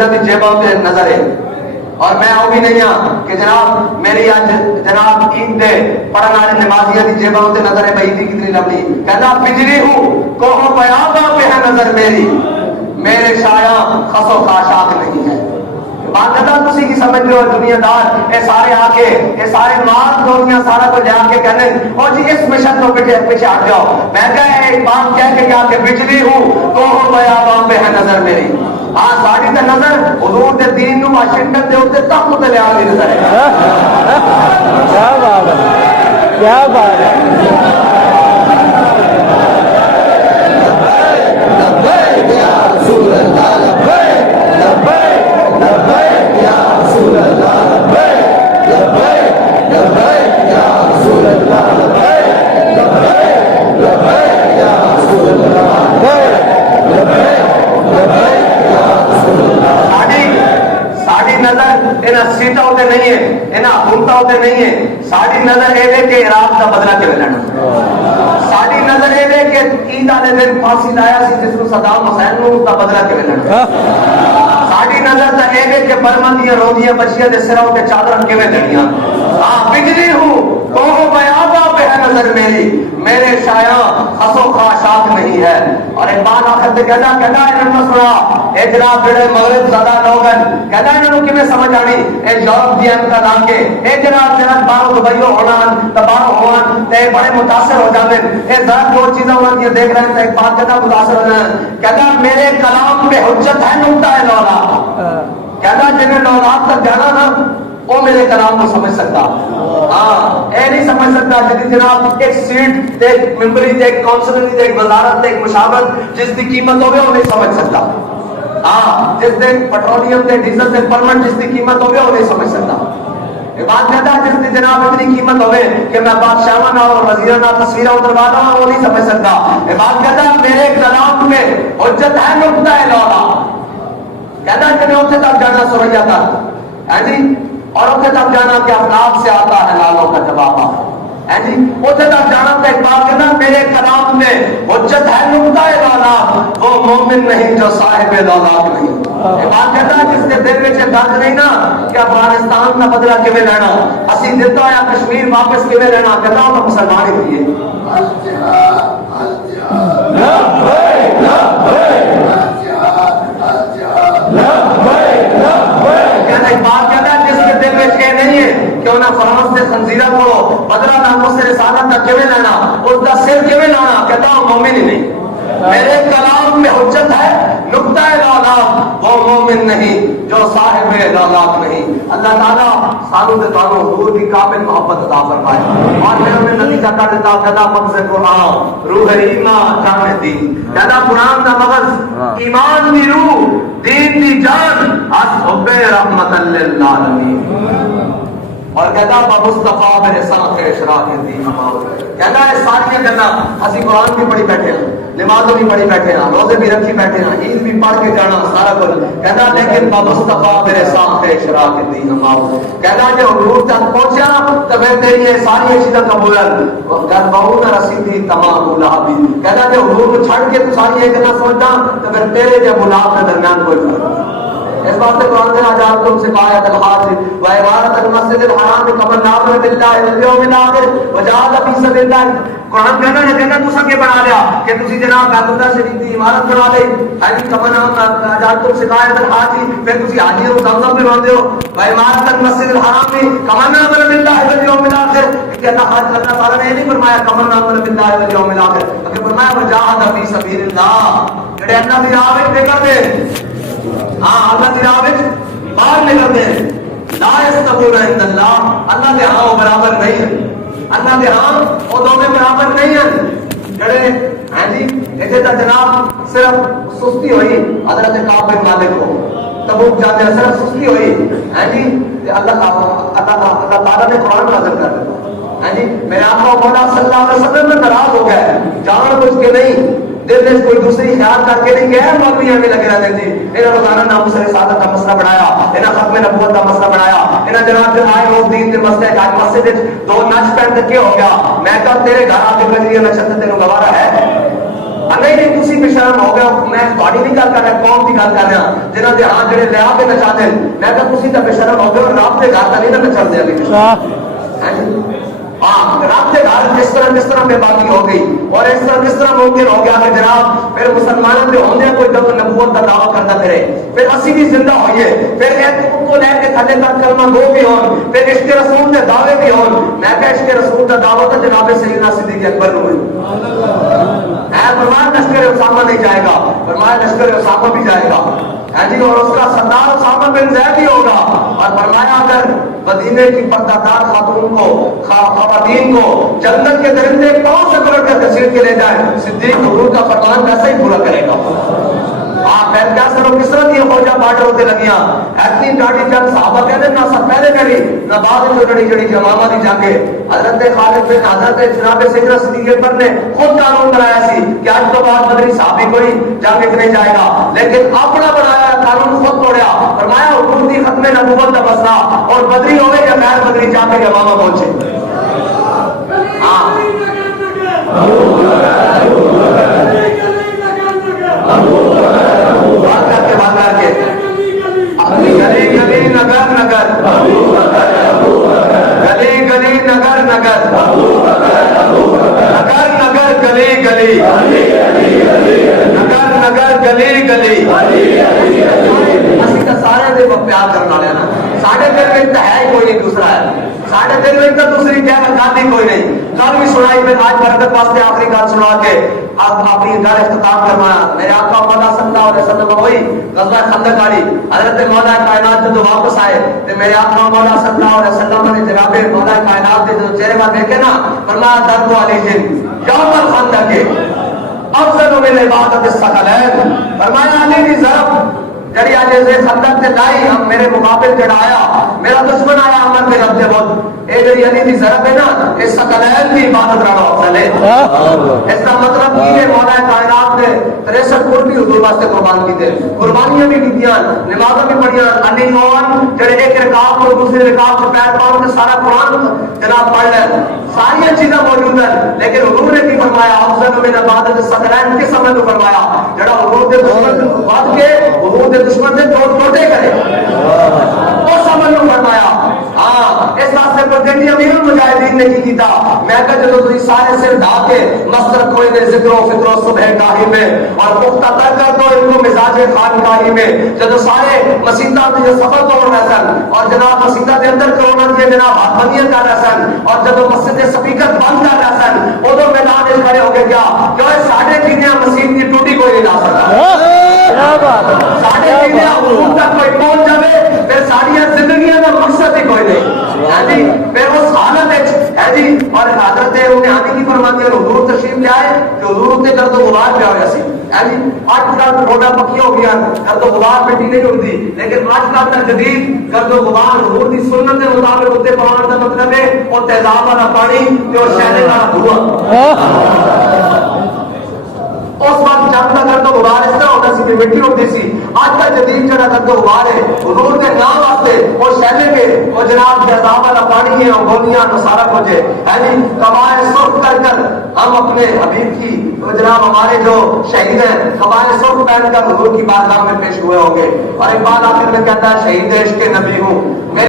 جیبوں پہ نظر ہے اور میں وہ بھی نہیں ہاں کہ جناب میری آج جناب عید دے پڑھنے والے نمازیاں دی جیبوں پہ نظر ہے بھائی کتنی لمبی کہنا بجلی ہوں کوہوں پیاباں پہ ہے نظر میری میرے شایاں خس و خاشاک نہیں ہے بات کرتا تسی کی سمجھ لو دنیا دار اے سارے آ کے اے سارے مال دنیا سارا کو جا کے کہنے او جی اس مشن کو پیچھے ہٹ جاؤ میں کہا ایک بات کہہ کے کیا کہ بجلی ہوں کوہوں پیاباں پہ ہے نظر میری ہاں ساڑی تے نظر حضور دے دین نو واشنگٹن دے اوتے تک تے لیا دی نظر ہے کیا بات ہے کیا بات ہے لبیک یا رسول اللہ لبیک لبیک لبیک یا رسول اللہ لبیک لبیک لبیک یا رسول اللہ لبیک لبیک لبیک یا رسول اللہ لبیک لبیک لبیک ساڑی نظر انہاں سیٹا ہوتے نہیں ہے انہاں حکومتہ ہوتے نہیں ہے ساڑی نظر اے دے کہ عراق کا بدلہ کے لینا ساڑی نظر اے دے کہ عید والے دن پھانسی لایا سی جس کو صدام حسین نو اس کا بدلہ کے لینا ساڑی نظر تا اے دے کہ برمن دیاں روزیاں بچیاں دے سراں تے چادراں کیویں دینیاں ہاں بجلی ہوں کوہوں پیاباں پہ ہے نظر میری میرے شایاں خس و خاشاک نہیں ہے اور ایک بات آخر تے کہنا انہوں نے سنا اے جناب جڑے مغرب زدہ لوگ ہیں کہنا انہوں نے کیویں سمجھ آنی اے یورپ دی امکان آ کے اے جناب باہر دبئیوں ہونا تے باہر ہون تے بڑے متاثر ہو جاندے اے ذرا دو چیزاں انہاں دی دیکھ رہے ہیں تے ایک بات کہنا متاثر ہونا کہنا میرے کلام پہ حجت ہے نقطہ ہے لولا کہنا جنہیں لولاد تک جانا نا وہ میرے کلام کو سمجھ سکتا ہاں اے نہیں سمجھ سکتا جدی جناب ایک سیٹ ایک ممبری تے ایک کونسلری تے ایک وزارت تے ایک مشاورت جس دی قیمت ہوگی وہ نہیں سمجھ سکتا ہاں جس دے پیٹرولیم تے ڈیزل تے پرمٹ جس دی قیمت ہوگی وہ نہیں سمجھ سکتا یہ بات کہتا ہے جس دی جناب اتنی قیمت ہوگی کہ میں بادشاہاں اور وزیراں نہ تصویراں اتروا دوں وہ نہیں سمجھ سکتا یہ بات کہتا ہے میرے کلام میں حجت ہے نقطہ ہے لولا کہتا ہے کہ اتنے تک جانا سوریا تک ہے جی اور اتنے تک جانا کہ افلاق سے آتا ہے لالوں کا جواب ہے جی اتنے تک جانا تو ایک بات کرنا میرے کلام میں حجت ہے نقطہ لالا وہ مومن نہیں جو صاحب لولاک نہیں یہ بات کرتا ہے جس کے دل میں درد نہیں نا کہ افغانستان کا بدلہ کیویں لینا اسی دیتا ہوا کشمیر واپس کیویں لینا کہتا ہوں مسلمان ہی ہوئی بات کہتا ہے جس کے دل میں یہ نہیں ہے کہ انہیں فرانس سے خنزیرہ کو بدلہ ناموں سے رسالت کا کیویں لینا اس کا سر کیویں لانا کہتا ہوں مومن ہی نہیں میرے کلام میں حجت ہے نقطہ لولاک وہ مومن نہیں جو صاحب لولاک نہیں اللہ تعالیٰ سانوں دے تانوں حضور کی کامل محبت عطا فرمائے اور پھر ہمیں نتیجہ کر دیتا کہتا مغز قرآن روح ایمان جان دین کہتا قرآن دا مغز ایمان دی روح دین دی جان اس حب رحمت للعالمین اور کہتا مصطفیٰ میرے ساتھ اشراق دین کہتا ہے ساری کرنا اسی قرآن بھی پڑھی بیٹھے ہیں نمازوں بھی پڑھی بیٹھے ہیں روزے بھی رکھی بیٹھے ہیں عید بھی پڑھ کے جانا سارا کچھ کہتا لیکن مصطفیٰ میرے ساتھ اشراق دین کہتا کہ حضور تک پہنچا تو میں تیری یہ ساری چیزیں قبول کر بہو نہ رسیدی تمام لہابی کہتا کہ حضور کو چھڑ کے تو ساری یہ کرنا سمجھتا تو پھر تیرے جب گلاب کے درمیان کوئی فرق اس بات سے قرآن نے آجات تم سے باید الحاج و عبارت المسجد الحرام کمن نامر باللہ والیوم الاخر وجاہد فی سبیل اللہ قرآن کہنا ہے کہنا تو سکے بنا لیا کہ تسی جناب بیت اللہ شریف کی عمارت بنا لے ہے کمن آجات تم سے باید الحاج پھر تسی حاجیوں کو زمزم بھی باندھے ہو و عبارت المسجد الحرام میں کمن نامر باللہ والیوم الاخر کہ اللہ تعالیٰ نے یہ نہیں فرمایا کمن نامر باللہ والیوم الاخر بلکہ فرمایا وجاہد فی سبیل اللہ جڑے اللہ دی راہ وچ نکل دے ہاں اللہ کی راہ وچ باہر نکلتے ہیں لا یستوون عند اللہ اللہ کے ہاں وہ برابر نہیں ہے اللہ کے ہاں وہ دونوں برابر نہیں ہیں جڑے ہیں جی ایسے تو جناب صرف سستی ہوئی حضرت کعب بن مالک کو تبوک جاتے ہیں صرف سستی ہوئی ہیں جی اللہ تعالیٰ نے قرآن نازل کر دیا ہیں جی میرے آقا مولا صلی اللہ علیہ وسلم میں ناراض ہو گئے جان بوجھ کے نہیں دل میں کوئی دوسری خیال کر کے نہیں گیا مولوی آنے لگے رہتے جی انہوں روزانہ ناموس رسالت کا مسئلہ بنایا انہوں ختم نبوت کا مسئلہ بنایا انہوں جناب جو آئے روز دین کے مسئلے آج مسجد دو نچ پہن کے ہو گیا میں کہا تیرے گھر آتے بجری نچت تیرے گوارا ہے نہیں نہیں تسی بشرم ہو گئے میں تھوڑی نہیں گل کر رہا قوم کی گل کر رہا جنہاں دے ہاں جڑے لیا کے نچا دے میں کہ تسی تے بشرم ہو گئے اور رب دے گھر تے نہیں نہ نچل دے ابھی ہاں رب کے گھر کس طرح بے باکی ہو گئی اور کس طرح ممکن ہو گیا کہ جناب پھر مسلمانوں کے ہوندے کوئی نبوت کا دعویٰ کرتا پھرے پھر اسی بھی زندہ ہوئیے پھر ایک کو لے کے تھلے تک کلمہ گو بھی ہون پھر عشق رسول کے دعوے بھی ہون میں کہ عشق رسول کا دعویٰ تو جناب سیدنا صدیق اکبر ہوئی فرمایا لشکر اسامہ نہیں جائے گا فرمایا لشکر اسامہ بھی جائے گا جی اور اس کا سردار اسامہ بن زید ہی ہوگا اور فرمایا اگر مدینے کی پردہ خاتون کو خواتین کو جنت کے درندے پاؤں سے پکڑ کر گھسیٹ کے لے جائے صدیق حضور کا فرمان ویسا ہی پورا کرے گا پھر کیا سنو کس طرح کی فوجاں بارڈر ہوتے لگیاں اتنی ڈاڑی جنگ صحابہ کہتے نہ سب پہلے کری نہ بعد میں جڑی جڑی جمامہ دی جنگے حضرت خالد بن حضرت جناب سیدنا صدیق اکبر نے خود قانون بنایا سی کہ آج تو بعد بدری صحابی کوئی جنگ اتنے جائے گا لیکن اپنا بنایا قانون خود توڑیا فرمایا حکم دی ختم نبوت کا مسئلہ اور بدری ہوئے یا غیر بدری جا کے جمامہ پہنچے گلی گلی نگر نگر گلی گلی نگر نگر نگر نگر گلی گلی نگر نگر گلی گلی اسی کا سارے دے پیار کرنا لینا ساڑھے دل میں تو ہے کوئی نہیں دوسرا ہے ساڑھے دل میں تو دوسری کیا گاندھی کوئی نہیں کل بھی سنائی میں آج برکت واسطے آخری گل سنا کے آپ اپنی گھر اختتام کروایا میرے آقا مولا صلی اللہ علیہ وسلم وہی غزوہ خندق والی حضرت مولا کائنات جب واپس آئے تو میرے آقا مولا صلی اللہ علیہ وسلم نے جناب مولا کائنات کے جو چہرے پر دیکھے نا فرمایا درد علی جن یوم الخندق افضل من عبادت الثقلین فرمایا علی کی ضرب جڑی آج سے خندق سے لائی ہم میرے مقابل چڑھایا میرا دشمن آیا عمر میں رب بہت اے جڑی علی کی ضرب ہے نا اس ثقلین کی عبادت رہا افضل ہے اس کا مطلب یہ ہے مولا کائنات نے 63 قربی حضور واسطے قربان کی تھے قربانیاں بھی کی دیا نمازیں بھی پڑھیاں علی کون جڑے ایک رکعت اور دوسری رکعت کو پیر پاؤں میں سارا قرآن جناب پڑھ لیں ساری چیزیں موجود ہیں لیکن حضور نے کی فرمایا افضل من عبادت الثقلین کس سمجھ کو فرمایا جڑا حضور دے دشمن کو بات کے حضور دے دشمن سے ٹوٹے کرے وہ سمجھ کو فرمایا ہاں اس واسطے پر جنڈی امیر المجاہدین نے کی کیتا میں کہ جدو تھی سارے سر ڈھا کے مستر کوئی دے ذکر و فکر و صبح گاہی میں اور پختہ تر کر دو ان کو مزاج خان گاہی میں جدو سارے مسیطہ جو سفر توڑ رہے سن اور جناب مسیطہ کے اندر کرونا دیے جناب ہاتھ بندیاں کر رہے سن اور جدو مسجد سپیکر بند کر رہے سن ادو میدان اس کھڑے ہو کے کیا کہ ساڑھے جینے مسجد کی ٹوٹی کوئی نہیں لا سکتا ساڑھے جینے حضور تک کوئی پہنچ جائے پھر ساڑیاں زندگیاں کا مقصد ہی کوئی نہیں ہے جی پھر اس حالت ہے جی اور حضرت انہیں آنے کی فرماتی ہے حضور تشریف لے آئے کہ حضور تے درد و غبار پہ آیا سی ہے جی آج کل روڈا پکی ہو گیا درد و غبار پہ نہیں ہوتی لیکن آج کل کا جدید درد و غبار حضور کی سنت کے مطابق اتنے پہنچ کا مطلب ہے وہ تیزاب والا پانی جو شہر والا دھواں اس وقت جب تک درد و غبار اس طرح ہوتا سی کہ مٹی ہوتی سی آج کا جدید جڑا درد و غبار ہے حضور کے نام واسطے وہ شہلے کے وہ جناب تیزاب والا پانی ہے اور گولیاں سارا کچھ ہے یعنی قبائے سرخ کر کر ہم اپنے حبیب کی وہ جناب ہمارے جو شہید ہیں قبائے سرخ پہن کر حضور کی بارگاہ میں پیش ہوئے ہوں گے اور ایک بات آخر میں کہتا ہے شہید عشق نبی ہوں